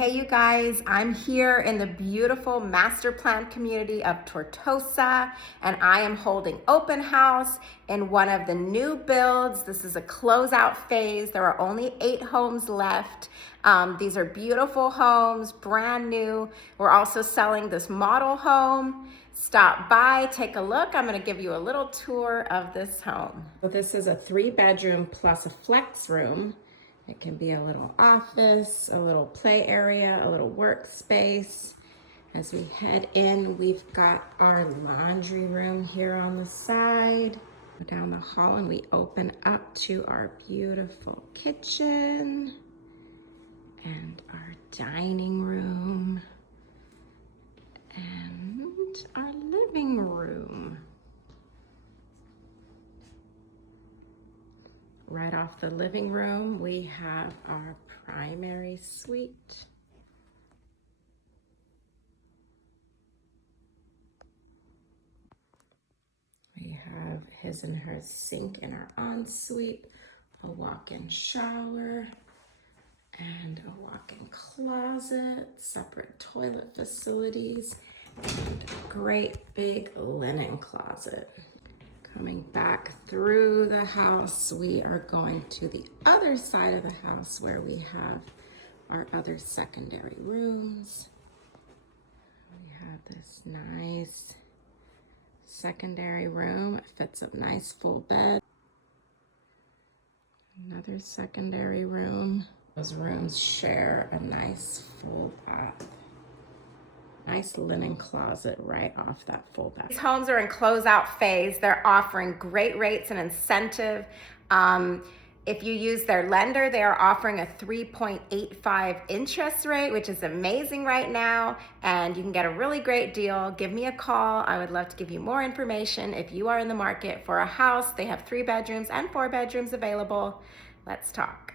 Hey you guys, I'm here in the beautiful master plan community of Tortosa, and I am holding open house in one of the new builds. This is a closeout phase. There are only 8 homes left. These are beautiful homes, brand new. We're also selling this model home. Stop by, take a look. I'm gonna give you a little tour of this home. So this is a 3-bedroom plus a flex room. It can be a little office, a little play area, a little workspace. As we head in, we've got our laundry room here on the side. Go down the hall and we open up to our beautiful kitchen and our dining room and our living room. Right off the living room, we have our primary suite. We have his and her sink in our ensuite, a walk-in shower, and a walk-in closet, separate toilet facilities, and a great big linen closet. Coming back through the house, we are going to the other side of the house where we have our other secondary rooms. We have this nice secondary room. It fits a nice full bed. Another secondary room. Those rooms share a nice full bath. Nice linen closet right off that full bath. These homes are in closeout phase. They're offering great rates and incentive. If you use their lender, they are offering a 3.85 interest rate, which is amazing right now, and you can get a really great deal. Give me a call. I would love to give you more information. If you are in the market for a house, they have 3 bedrooms and 4 bedrooms available. Let's talk.